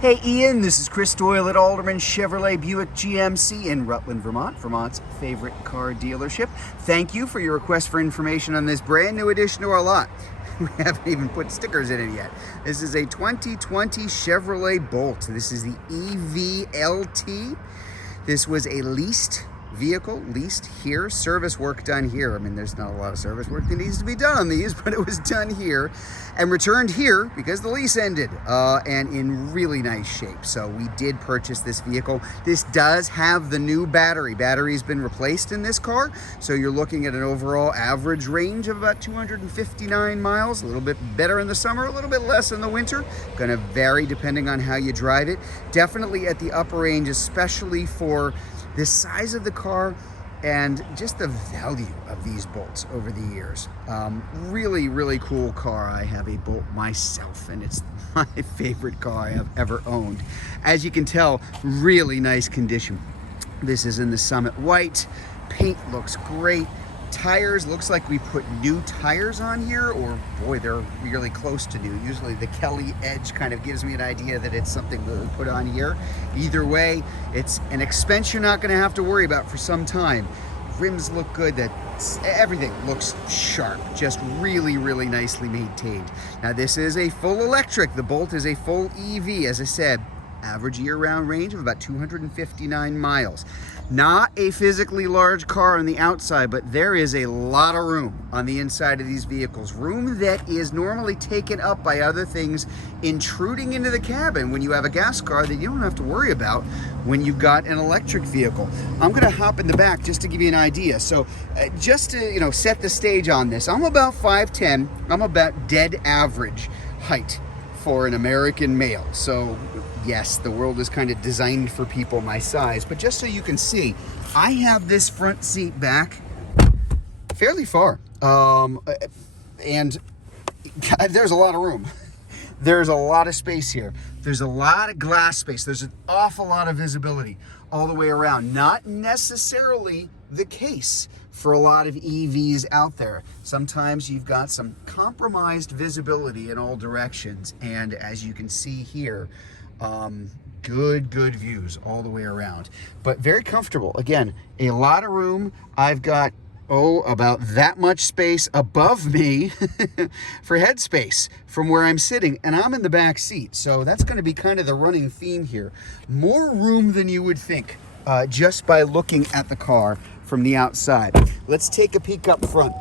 Hey Ian, this is Chris Doyle at Alderman Chevrolet Buick GMC in Rutland, Vermont, Vermont's favorite car dealership. Thank you for your request for information on this brand new addition to our lot. We haven't even put stickers in it yet. This is a 2020 Chevrolet Bolt. This is the EVLT. This was a leased vehicle, leased here, service work done here. I mean, there's not a lot of service work that needs to be done on these, but it was done here and returned here because the lease ended and in really nice shape. So we did purchase this vehicle. This does have the new battery. Battery's been replaced in this car, so you're looking at an overall average range of about 259 miles, a little bit better in the summer, a little bit less in the winter. Gonna vary depending on how you drive it. Definitely at the upper range, especially for the size of the car and just the value of these Bolts over the years. Really, really cool car. I have a Bolt myself, and it's my favorite car I have ever owned. As you can tell, really nice condition. This is in the Summit White. Paint looks great. Tires, looks like we put new tires on here, or boy, they're really close to new. Usually the Kelly Edge kind of gives me an idea that it's something that we put on here. Either way, it's an expense you're not going to have to worry about for some time. Rims look good, everything looks sharp, just really, really nicely maintained. Now this is a full electric. The Bolt is a full EV, as I said. Average year-round range of about 259 miles. Not a physically large car on the outside, but there is a lot of room on the inside of these vehicles. Room that is normally taken up by other things intruding into the cabin when you have a gas car that you don't have to worry about when you've got an electric vehicle. I'm gonna hop in the back just to give you an idea. So just to set the stage on this, I'm about 5'10". I'm about dead average height for an American male. So yes, the world is kind of designed for people my size, but just so you can see, I have this front seat back fairly far. And there's a lot of room. There's a lot of space here. There's a lot of glass space. There's an awful lot of visibility all the way around. Not necessarily the case for a lot of EVs out there. Sometimes you've got some compromised visibility in all directions, and as you can see here, good views all the way around, but very comfortable. Again, a lot of room. I've got about that much space above me for headspace from where I'm sitting, and I'm in the back seat, so that's going to be kind of the running theme here. More room than you would think just by looking at the car from the outside. Let's take a peek up front.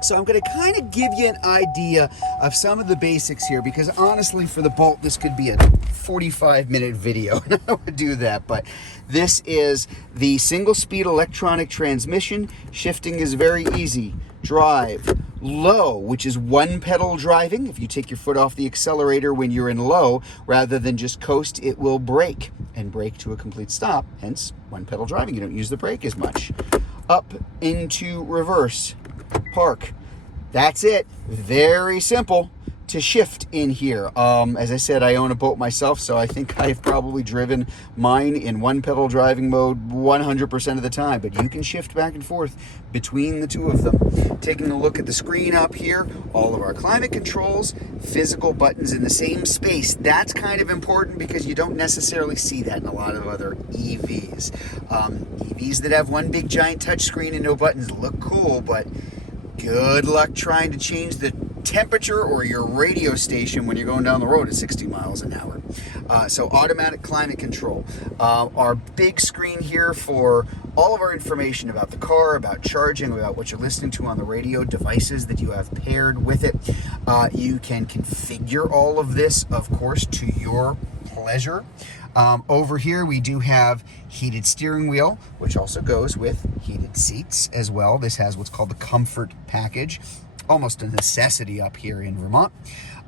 So I'm going to kind of give you an idea of some of the basics here, because honestly, for the Bolt, this could be a 45-minute video, and I would do that. But this is the single-speed electronic transmission. Shifting is very easy. Drive low, which is one pedal driving. If you take your foot off the accelerator when you're in low, rather than just coast, it will brake and brake to a complete stop. Hence, one pedal driving. You don't use the brake as much. Up into reverse. Park. That's it. Very simple to shift in here. As I said, I own a Bolt myself, so I think I've probably driven mine in one pedal driving mode 100% of the time, but you can shift back and forth between the two of them. Taking a look at the screen up here, all of our climate controls, physical buttons in the same space. That's kind of important because you don't necessarily see that in a lot of other EVs. EVs that have one big giant touchscreen and no buttons look cool, but good luck trying to change the temperature or your radio station when you're going down the road at 60 miles an hour. So automatic climate control. Our big screen here for all of our information about the car, about charging, about what you're listening to on the radio, devices that you have paired with it. You can configure all of this, of course, to your pleasure. Over here we do have heated steering wheel, which also goes with heated seats as well. This has what's called the Comfort Package, almost a necessity up here in Vermont.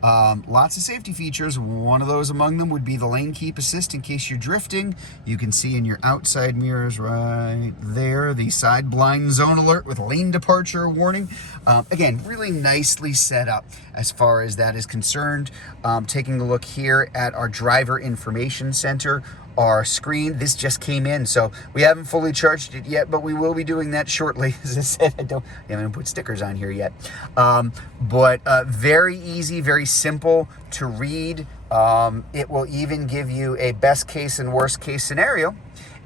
Lots of safety features. One of those among them would be the lane keep assist in case you're drifting. You can see in your outside mirrors right there the side blind zone alert with lane departure warning. Again, really nicely set up as far as that is concerned. Taking a look here at our driver information center, our screen. This just came in, so we haven't fully charged it yet, but we will be doing that shortly. As I said, I haven't put stickers on here yet. But very easy, very simple to read. It will even give you a best case and worst case scenario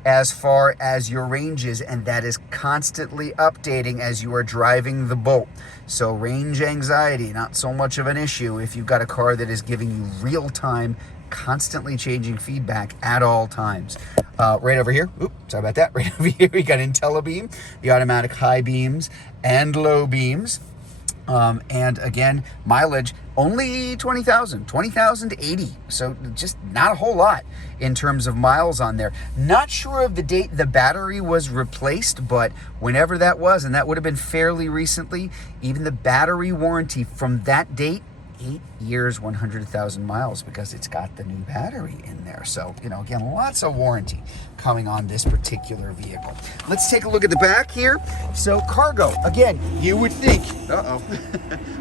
as far as your ranges, and that is constantly updating as you are driving the Bolt. So range anxiety, not so much of an issue if you've got a car that is giving you real-time, constantly changing feedback at all times. Right over here, oops, sorry about that. Right over here, we got IntelliBeam, the automatic high beams and low beams. And again, mileage only 20,080. So just not a whole lot in terms of miles on there. Not sure of the date the battery was replaced, but whenever that was, and that would have been fairly recently, even the battery warranty from that date, 8 years, 100,000 miles, because it's got the new battery in there. So, you know, again, lots of warranty coming on this particular vehicle. Let's take a look at the back here. So cargo, again, you would think,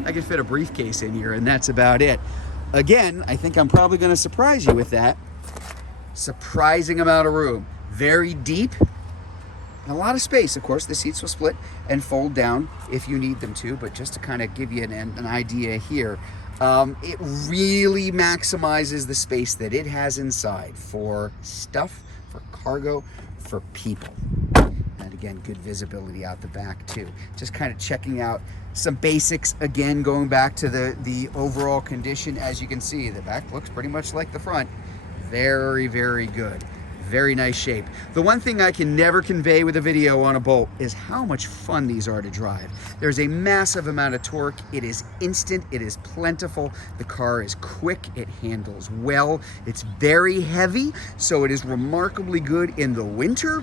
I could fit a briefcase in here and that's about it. Again, I think I'm probably going to surprise you with that. Surprising amount of room. Very deep. A lot of space. Of course, the seats will split and fold down if you need them to, but just to kind of give you an idea here, it really maximizes the space that it has inside for stuff, for cargo, for people. And again, good visibility out the back too. Just kind of checking out some basics. Again, going back to the overall condition, as you can see, the back looks pretty much like the front. Very, very good. Very nice shape. The one thing I can never convey with a video on a Bolt is how much fun these are to drive. There's a massive amount of torque. It is instant. It is plentiful. The car is quick. It handles well. It's very heavy, so it is remarkably good in the winter.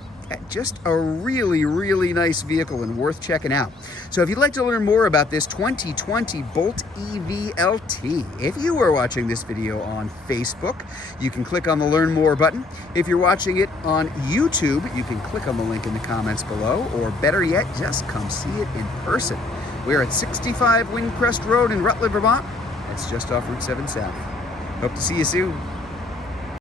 Just a really, really nice vehicle and worth checking out. So if you'd like to learn more about this 2020 Bolt EV LT, if you are watching this video on Facebook, you can click on the Learn More button. If you're watching it on YouTube, you can click on the link in the comments below, or better yet, just come see it in person. We're at 65 Windcrest Road in Rutland, Vermont. That's just off Route 7 South. Hope to see you soon.